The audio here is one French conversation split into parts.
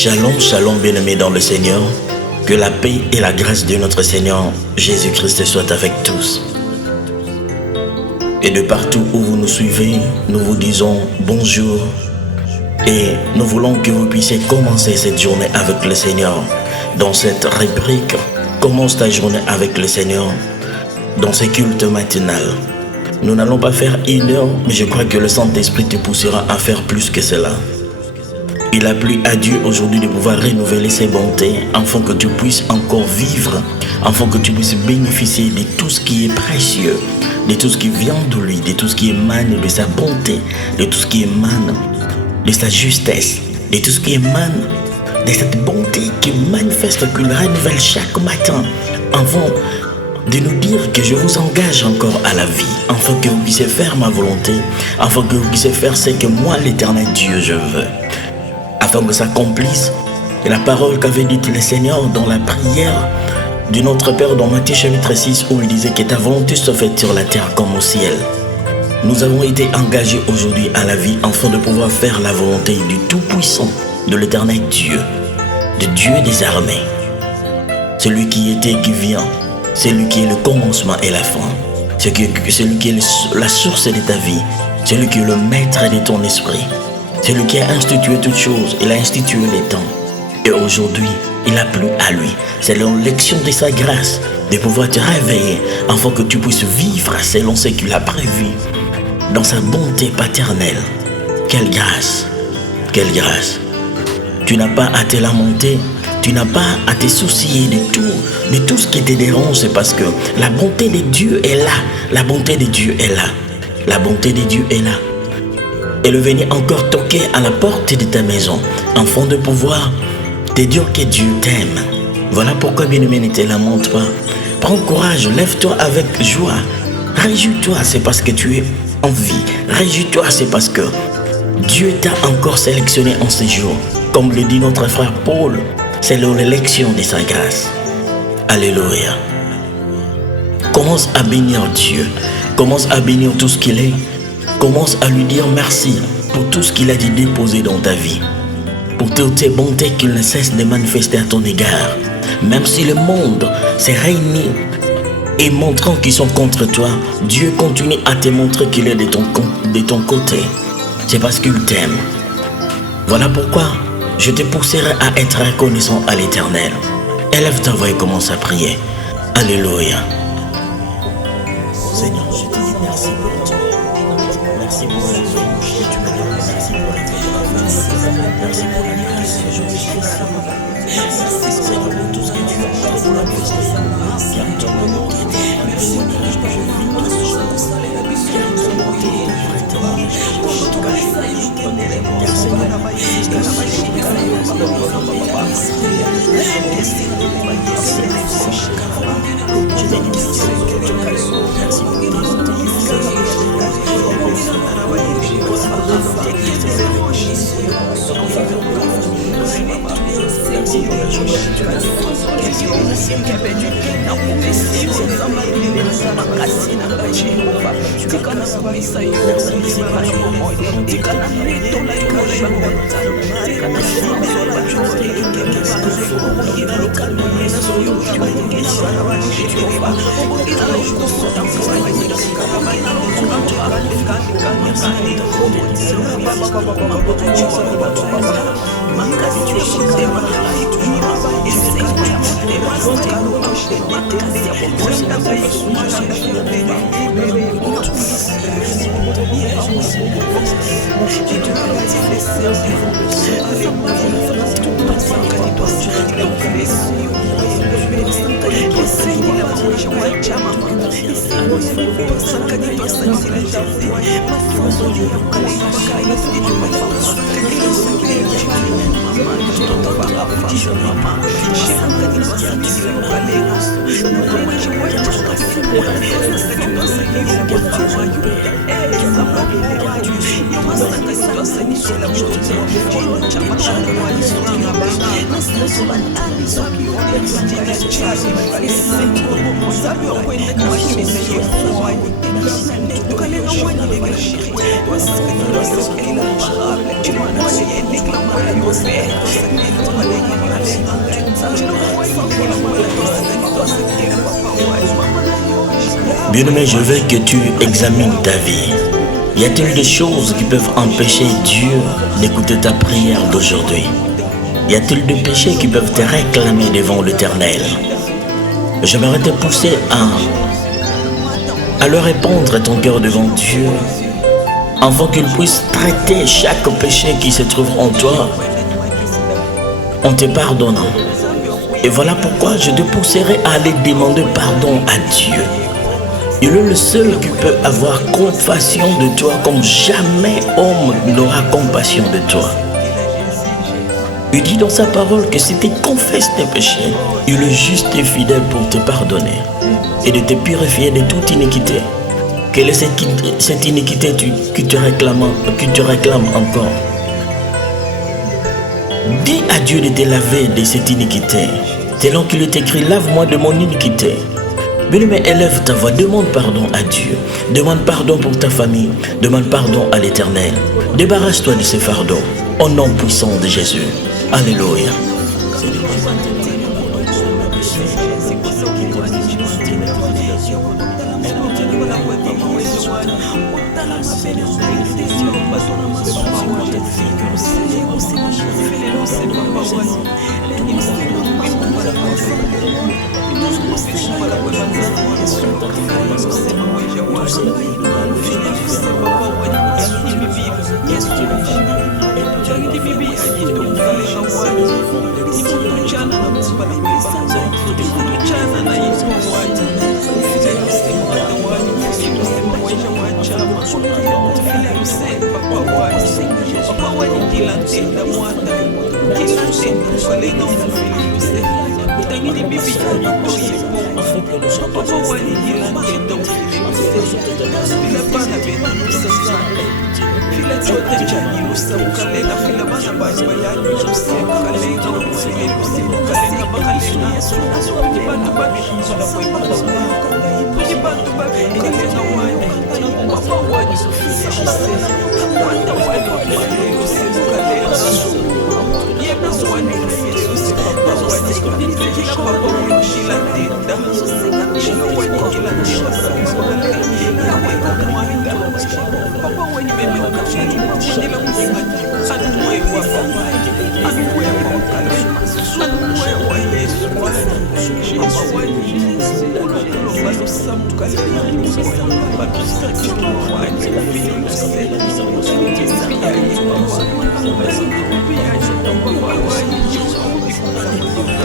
Shalom, shalom, bien-aimés dans le Seigneur. Que la paix et la grâce de notre Seigneur Jésus-Christ soient avec tous. Et de partout où vous nous suivez, nous vous disons bonjour. Et nous voulons que vous puissiez commencer cette journée avec le Seigneur. Dans cette rubrique, commence ta journée avec le Seigneur. Dans ce culte matinal. Nous n'allons pas faire 1 heure, mais je crois que le Saint-Esprit te poussera à faire plus que cela. Il a plu à Dieu aujourd'hui de pouvoir renouveler ses bontés, afin que tu puisses encore vivre, afin que tu puisses bénéficier de tout ce qui est précieux, de tout ce qui vient de lui, de tout ce qui émane de sa bonté, de tout ce qui émane de sa justesse, de tout ce qui émane de cette bonté qui manifeste, qu'il renouvelle chaque matin, afin de nous dire que je vous engage encore à la vie, afin que vous puissiez faire ma volonté, afin que vous puissiez faire ce que moi, l'Éternel Dieu, je veux. Afin que s'accomplisse la parole qu'avait dite le Seigneur dans la prière de notre Père dans Matthieu chapitre 6, où il disait que ta volonté soit faite sur la terre comme au ciel. Nous avons été engagés aujourd'hui à la vie afin de pouvoir faire la volonté du Tout-Puissant, de l'Éternel Dieu, de Dieu des armées. Celui qui était et qui vient, celui qui est le commencement et la fin, celui qui est la source de ta vie, celui qui est le maître de ton esprit. C'est lui qui a institué toutes choses, il a institué les temps. Et aujourd'hui, il a plu à lui, selon l'élection de sa grâce, de pouvoir te réveiller, afin que tu puisses vivre selon ce qu'il a prévu, dans sa bonté paternelle. Quelle grâce, quelle grâce. Tu n'as pas à te lamenter, tu n'as pas à te soucier de tout ce qui te dérange, c'est parce que la bonté de Dieu est là, la bonté de Dieu est là, la bonté de Dieu est là. Et le venir encore toquer à la porte de ta maison, afin de pouvoir te dire que Dieu t'aime. Voilà pourquoi, bien-aimé, ne te lamente pas. Prends courage, lève-toi avec joie. Réjouis-toi, c'est parce que tu es en vie. Réjouis-toi, c'est parce que Dieu t'a encore sélectionné en ce jour. Comme le dit notre frère Paul, c'est l'élection de sa grâce. Alléluia. Commence à bénir Dieu. Commence à bénir tout ce qu'il est. Commence à lui dire merci pour tout ce qu'il a dit déposer dans ta vie, pour toutes ces bontés qu'il ne cesse de manifester à ton égard. Même si le monde s'est réuni et montrant qu'ils sont contre toi, Dieu continue à te montrer qu'il est de ton côté. C'est parce qu'il t'aime. Voilà pourquoi je te pousserai à être reconnaissant à l'Éternel. Élève ta voix et commence à prier. Alléluia. Seigneur, je te dis merci pour tout. Merci pour la vie que tu m'as donnée. Merci pour la grâce. Merci pour la grâce que je suis Merci Seigneur pour tout ce que tu as fait pour la vie. Car ton amour est le témoignage que je vis dans ce jour. Car ton amour est le vrai témoignage que je cache. Car Seigneur, Bien-aimé, je veux que tu examines ta vie. Y a-t-il des choses qui peuvent empêcher Dieu d'écouter ta prière d'aujourd'hui? Y a-t-il des péchés qui peuvent te réclamer devant l'Éternel? J'aimerais te pousser à le répondre ton cœur devant Dieu, afin qu'il puisse traiter chaque péché qui se trouve en toi en te pardonnant. Et voilà pourquoi je te pousserai à aller demander pardon à Dieu. Il est le seul qui peut avoir compassion de toi comme jamais homme n'aura compassion de toi. Il dit dans sa parole que si tu confesses tes péchés, il est juste et fidèle pour te pardonner et de te purifier de toute iniquité. Quelle est cette iniquité qui te réclame encore? Dis à Dieu de te laver de cette iniquité. Selon qu'il est écrit, lave-moi de mon iniquité. Bien-aimé, élève ta voix, demande pardon à Dieu. Demande pardon pour ta famille. Demande pardon à l'Éternel. Débarrasse-toi de ces fardeaux. Au nom puissant de Jésus. Alléluia.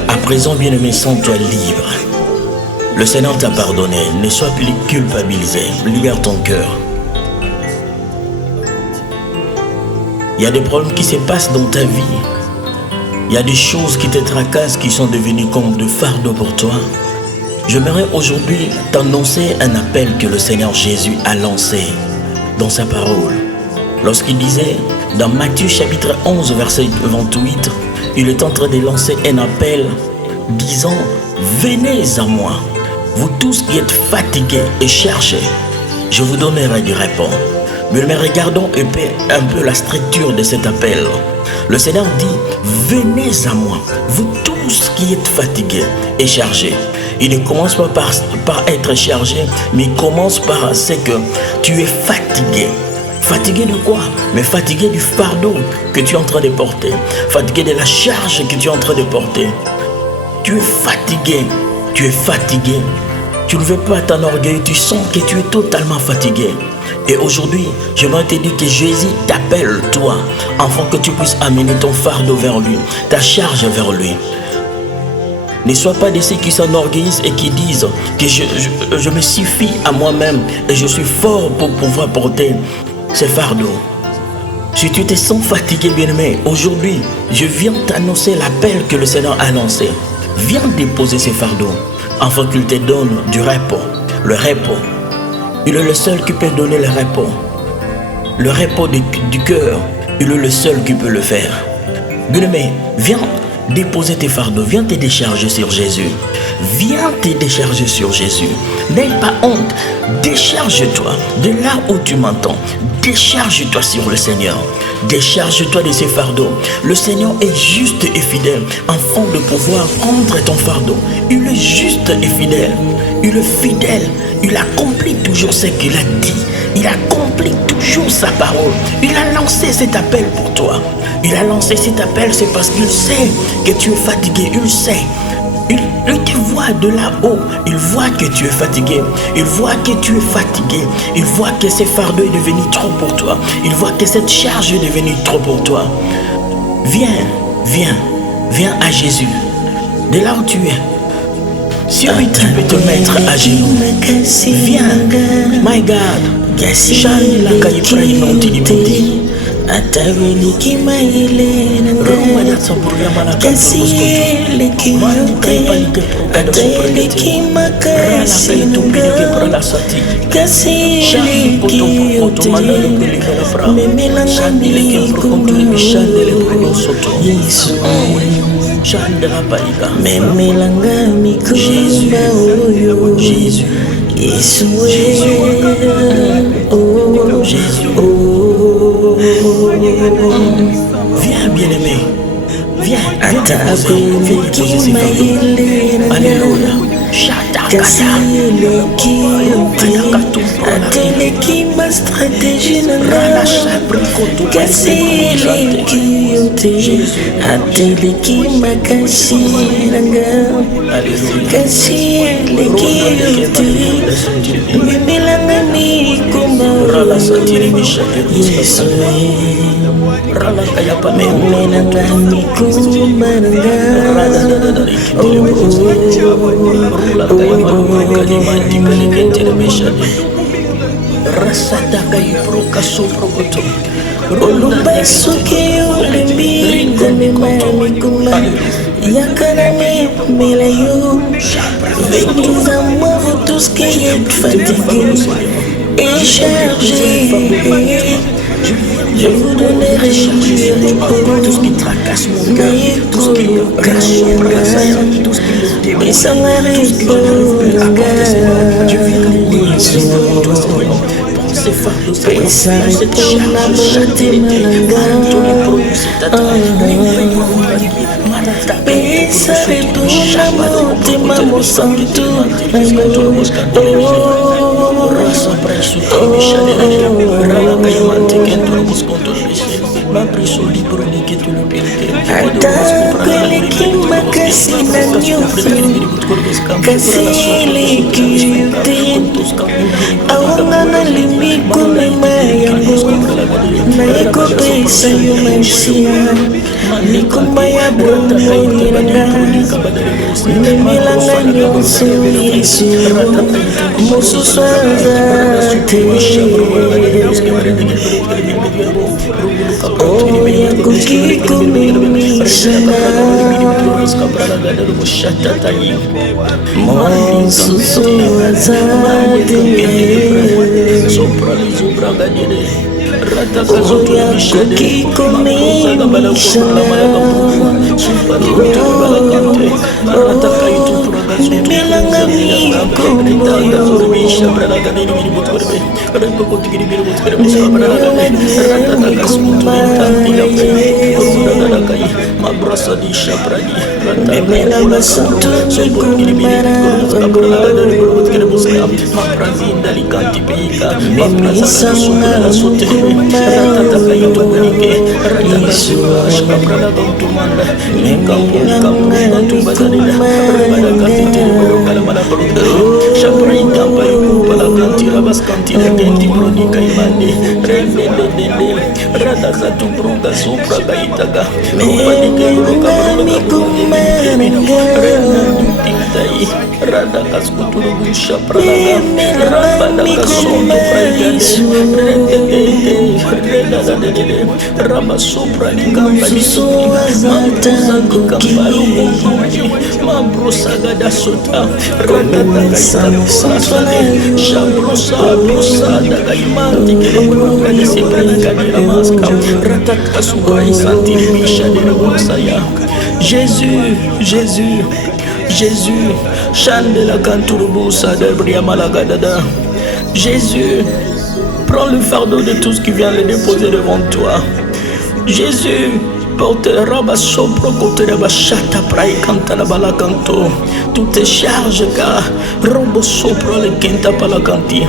À présent, bien-aimé, sens-toi libre. Le Seigneur t'a pardonné. Ne sois plus culpabilisé. Libère ton cœur. Il y a des problèmes qui se passent dans ta vie. Il y a des choses qui te tracassent, qui sont devenues comme de fardeaux pour toi. J'aimerais aujourd'hui t'annoncer un appel que le Seigneur Jésus a lancé dans sa parole. Lorsqu'il disait, dans Matthieu chapitre 11, verset 28, il est en train de lancer un appel disant, venez à moi, vous tous qui êtes fatigués et cherchez, je vous donnerai du repos. Mais regardons un peu la structure de cet appel. Le Seigneur dit, venez à moi, vous tous qui êtes fatigués et chargés. Il ne commence pas par être chargé, mais il commence par ce que tu es fatigué. Fatigué de quoi? Mais fatigué du fardeau que tu es en train de porter. Fatigué de la charge que tu es en train de porter. Tu es fatigué. Tu es fatigué. Tu ne veux pas t'enorgueillir. Tu sens que tu es totalement fatigué. Et aujourd'hui, j'aimerais te dire que Jésus t'appelle, toi, afin que tu puisses amener ton fardeau vers lui, ta charge vers lui. Ne sois pas de ceux qui s'enorgueillissent et qui disent que je me suffis à moi-même et je suis fort pour pouvoir porter ces fardeaux. Si tu te sens fatigué, bien-aimé, aujourd'hui, je viens t'annoncer l'appel que le Seigneur a lancé. Viens déposer ces fardeaux afin qu'il te donne du repos. Le repos. Il est le seul qui peut donner le repos. Le repos du cœur, il est le seul qui peut le faire. Bien-aimé, viens déposer tes fardeaux, viens te décharger sur Jésus. Viens te décharger sur Jésus. N'aie pas honte. Décharge-toi de là où tu m'entends. Décharge-toi sur le Seigneur. Décharge-toi de ces fardeaux. Le Seigneur est juste et fidèle afin de pouvoir prendre ton fardeau. Il est juste et fidèle. Il est fidèle. Il accomplit toujours ce qu'il a dit. Il accomplit toujours sa parole. Il a lancé cet appel pour toi. Il a lancé cet appel, c'est parce qu'il sait que tu es fatigué. Il sait. Il te voit de là-haut. Il voit que tu es fatigué. Il voit que tu es fatigué. Il voit que ce fardeau est devenu trop pour toi. Il voit que cette charge est devenue trop pour toi. Viens, viens, viens à Jésus. De là où tu es. Si oui, tu peux te mettre à genoux. Viens, my God. Shani la kayi pray non tilibudi. Ataweliki maile nanga Kasieleki yote Ataweliki makasi nanga Kasieleki yote Memelanga mikuma Yesu Memelanga mikuma oyo Yesu Viens bien-aimé. Viens, Alléluia. Ateleki ma stratégie nanga Kasieleki yote Ateleki makasi nanga Kasieleki yote Memelanga mikumba Yesu Memelanga mikumba nanga Olumba soki olembi komema mikuma Yakaname melayo Venez à moi vous tous qui êtes fatigués et chargés Je vous donnerai du repos tout ce qui tracasse mon cœur, tout ce qui me cache, tout ce qui me démontre, tout ce qui me raconte, je viens pour toi, Seigneur. Prends ces fardeaux, Seigneur. Cette charge, Atakweleki makasi na nyonso Kasieleki yote Aonga nalimbi komema yango Naekopesa yo masia Mikumba ya bomoi nanga Memelanga nyonso Yesu Mosusu aza te Oya kuki kumimisana Mosusu aza te Oya kuki kumimisana Memelanga mikumba Jésus, Jésus, Jésus, Chandela Kanturubu Sadebria Malagadada. Jésus, prends le fardeau de tout ce qui vient le déposer devant toi. Jésus, Porte Raba Sopro côté de Bachata Praï Canta la Balacanto. Tout est charge car Robo Sopro le Kenta Palacanti.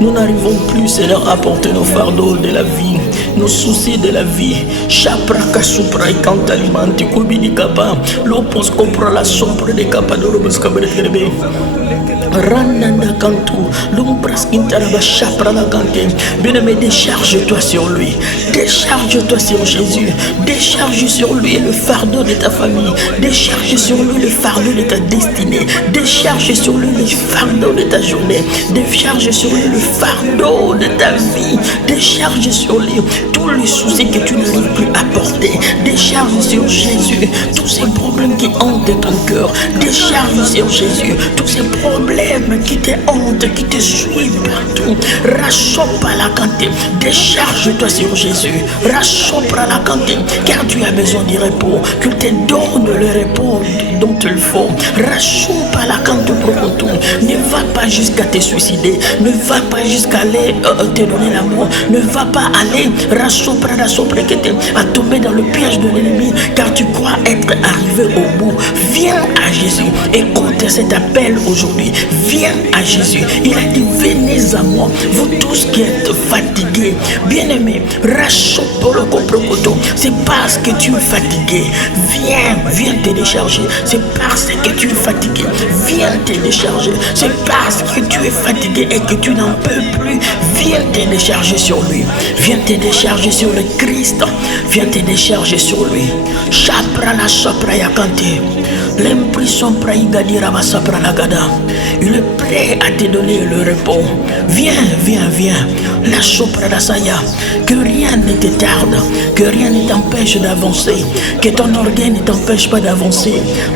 Nous n'arrivons plus, Seigneur, à porter nos fardeaux de la vie, nos soucis de la vie. Chapraka Supra Canta Limanti Kubidi Kapa. L'opos compra la Sopro de Capadorobos Cabrebe. Rananda Kantou, l'ombras Kintaraba Chapra la Kanté. Bien-aimé, décharge-toi sur lui. Décharge-toi sur Jésus. Décharge sur lui le fardeau de ta famille. Décharge sur lui le fardeau de ta destinée. Décharge sur lui le fardeau de ta journée. Décharge sur lui le fardeau de ta vie. Décharge sur lui tous les soucis que tu n'arrives plus à porter. Décharge sur Jésus tous ces problèmes qui hantent ton cœur. Décharge sur Jésus tous ces problèmes qui te hantent, qui te suivent partout. Rassopra la canté. Décharge-toi sur Jésus. Rassopra la canté. Car tu as besoin du repos. Qu'il te donne le repos dont il faut. Rassopra la canté pour ton. Ne va pas jusqu'à te suicider. Ne va pas jusqu'à aller te donner la mort. Ne va pas aller rassopra la soprekete à tomber dans le piège de l'ennemi. Car tu crois être arrivé au bout. Viens à Jésus. Écoute cet appel aujourd'hui. Viens à Jésus. Il a dit, venez à moi, vous tous qui êtes fatigués. Bien-aimés, c'est parce que tu es fatigué. Viens te décharger. C'est parce que tu es fatigué. Viens te décharger. C'est parce que tu es fatigué et que tu n'en peux plus. Viens te décharger sur lui. Viens te décharger sur le Christ. Viens te décharger sur lui. Chapra la sopra yakante. L'impression praïga diraba sapra la gada. Il est prêt à te donner le repos. Viens. La sopra la saya. Que rien ne te tarde. Que rien ne t'empêche d'avancer. Que ton orgueil ne t'empêche pas d'avancer.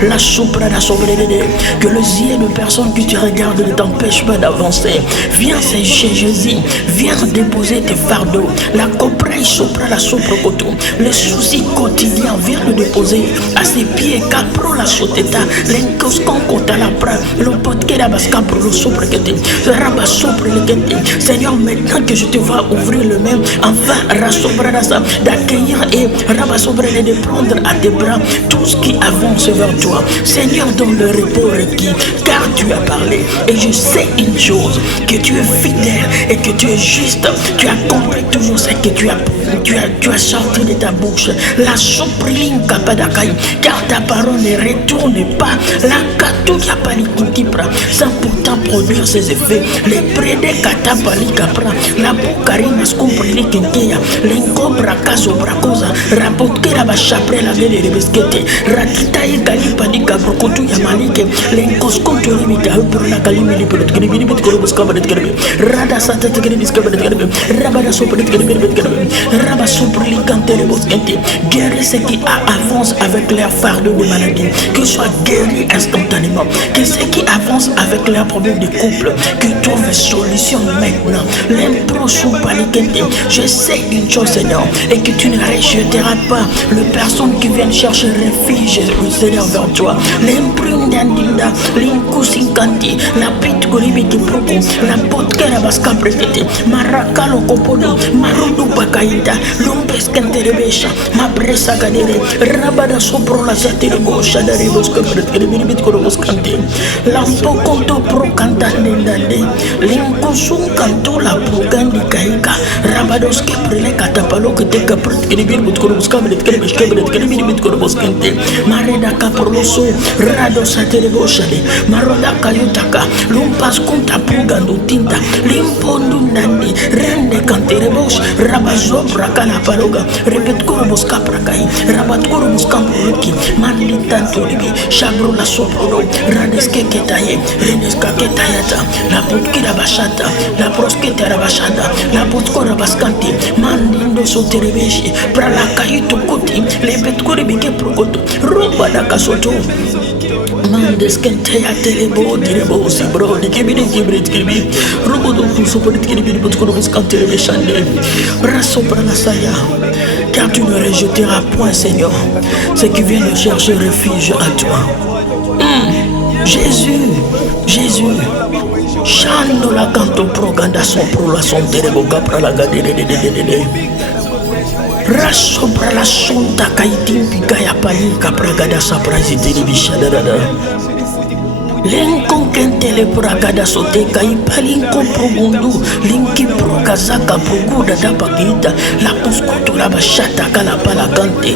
La sopra la sobrede. Que les yeux de personnes que tu regardes ne t'empêchent pas d'avancer. Viens chez Jésus. Viens déposer tes fardeaux. La copra sopra la sopra koto. Les soucis quotidiens, viens le déposer à ses pieds. Capro la soteta. L'encoscon kota la pra. Le potke la basca pour le sopra kete. Raba sopra le kete. Seigneur, maintenant que je te vois ouvrir le main, enfin d'accueillir et de prendre à tes bras tout ce qui avance vers toi. Seigneur, donne le repos requis, car tu as parlé. Et je sais une chose, que tu es fidèle et que tu es juste. Tu as compris toujours ce que tu as sorti de ta bouche. La soprine kapadakai, car ta parole ne retourne pas. La katouya palikintipra, sans pourtant produire ses effets. Les prédés katapali kapra, la boukarina scomprini kenteya, l'encobra caso bracosa, rapotera bachapre la gueule de besquete, ratita et galipani cabrocotu yamalike, l'encosconto limite pour la calimini pour le gribini de coroboscaba de grebe, rada sata de gribiscaba de grebe, rabada sopre de grebe, raba sopre licante de bosquete, guérir ceux qui avancent avec leur fardeau de maladie, qu'ils soient guéris instantanément, que ceux qui avancent avec leurs problèmes de couple, qu'ils trouvent solution maintenant. Je sais une chose, Seigneur, et que tu ne rejetteras pas les personnes qui viennent chercher refuge, Seigneur, vers toi. L'imprime d'Andinda, l'incusincanti, la pite golibiki proko, la potke la basca prete, maracalo copodo, marudu bakaïda, l'ompescante de becha, ma bressa cadere, rabada sopro la zate de gauche, da rebosca prete, de minibit coroboscante, lampo conto pro cantandende, l'incusum canto la progandi kaika, rabados que prele catapalo que te capret que le birut corobosca prete, que le besquebret, que le minibit coroboscante, mareda caproloso, rados a teleboshade, maroda kayutaka, lumpas conta progando tinta, limpondo nandi, rende canterebos, rabazobra calapaloga, repet corobosca prakai, rabat corobosca proki, mandi tanto libi, chabro la sopro, radeske ketaye, redeska ketayata, la putkira bashata, la prosketa rabashada, la putkora baskanti, mandindo soterebeshi, prala kayito kuti, lebet koribike prokoto, roba da kasoto. Mandes kenteya telebo direbo si bro de kibiri kibrit kibi robo do supporte kibi but kono buskante le chande raso prana saya car tu ne rejetteras point Seigneur ceux qui viennent chercher refuge à toi. Jésus chando la canto proganda son pro la son derebo capra la gade de Rasobra la sonta kaitimpi kaya pali kapragada saprazi telebishadada. Lenkon kentele pragada sote kai palinko progundu linki progazaka proguda da pakita la puskutu la bashata kala pala kante.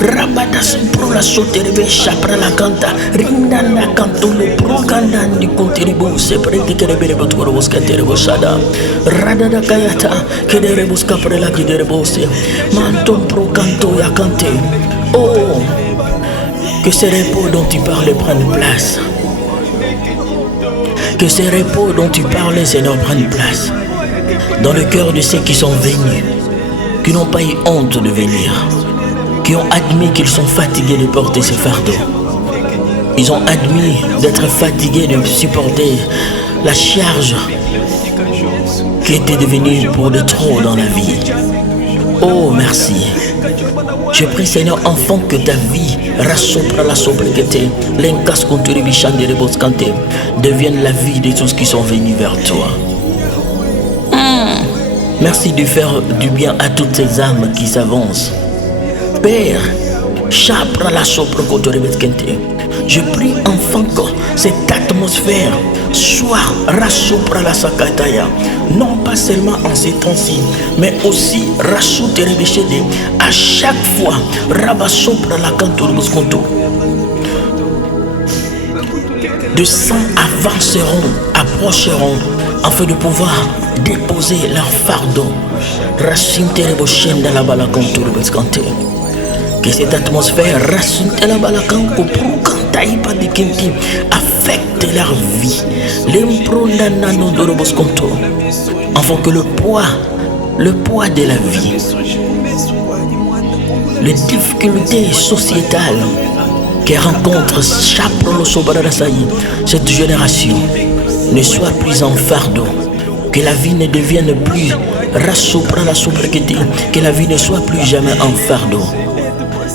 Rabada pro la soterebe chapra la canta rinda na canto le proganda di contribu se prende che rebere botoro boscatere bosada rada da kayata che dere busca pre la che dere bosse manton pro canto ya cante. Oh, que ce repos dont tu parlais prenne place, que ce repos dont tu parlais Seigneur prenne place dans le cœur de ceux qui sont venus, qui n'ont pas eu honte de venir, qui ont admis qu'ils sont fatigués de porter ces fardeaux. Ils ont admis d'être fatigués de supporter la charge qui était devenue pour de trop dans la vie. Oh, merci. Je prie Seigneur, enfant, que ta vie, rassopra la sobriqueté, l'encas contre les bichans de reboscante, devienne la vie de tous ceux qui sont venus vers toi. Merci de faire du bien à toutes ces âmes qui s'avancent. Père, chapra la sopra contre les reboscante. Je prie, enfant, que cette atmosphère soit rassopra la sakataya, non pas seulement en ces temps-ci, mais aussi rassouter les déchets à chaque fois, rabassopra la canto de Mosconto. De sang avanceront, approcheront, afin de pouvoir déposer leur fardeau. Racine terebochen dans la balacanto de Mosconto. Que cette atmosphère racine la balacanto pour cantaï pas de kinti affecte leur vie. L'improndanano de Robosconto. Afin que le poids de la vie, les difficultés sociétales que rencontre cette génération ne soit plus en fardeau. Que la vie ne devienne plus rassopra la sobriqueté, que la vie ne soit plus jamais en fardeau,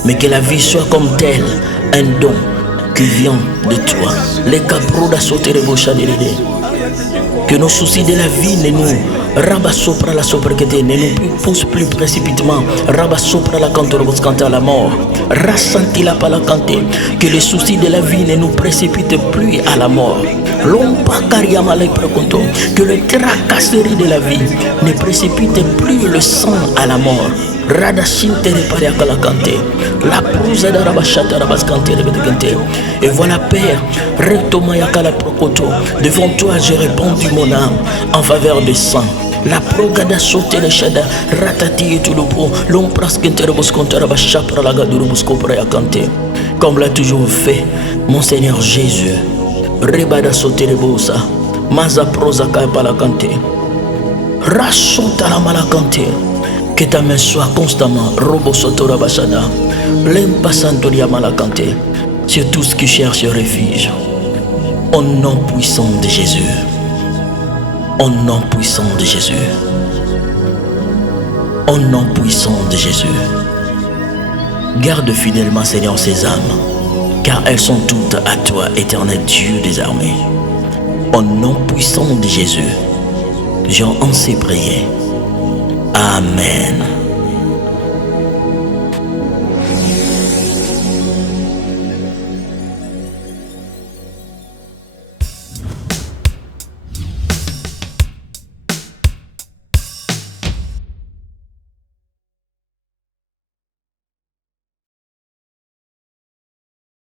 mais que la vie soit comme telle un don qui vient de toi. Les capros da sauter les bochas de l'aider. Que nos soucis de la vie ne nous rabassopra la sobriqueté, ne nous poussent plus précipitamment, rabassopra la canto de à la mort. Rassanti la palacante, que les soucis de la vie ne nous précipitent plus à la mort. Que le tracasserie de la vie ne précipite plus le sang à la mort. La prousa de Rabachata Rabascante. Et voilà, Père, Retomayakala Prokoto, devant toi j'ai répandu mon âme en faveur du sang. La progada sauté le chada, ratati et tout le pot, l'on presque interbosconta rabachapra la gadurubusco prayakante. Comme l'a toujours fait mon Seigneur Jésus. Rebada sauté le bosa, maza prosa palakante. Rassota la malakante. Que ta main soit constamment robosotora basada, l'impasantoria malakante, sur tout ce qui cherche refuge. Au nom puissant de Jésus. Au nom puissant de Jésus. Au nom puissant de Jésus. Garde fidèlement, Seigneur, ces âmes, car elles sont toutes à toi, éternel Dieu des armées. Au nom puissant de Jésus, j'ai ainsi prié. Amen.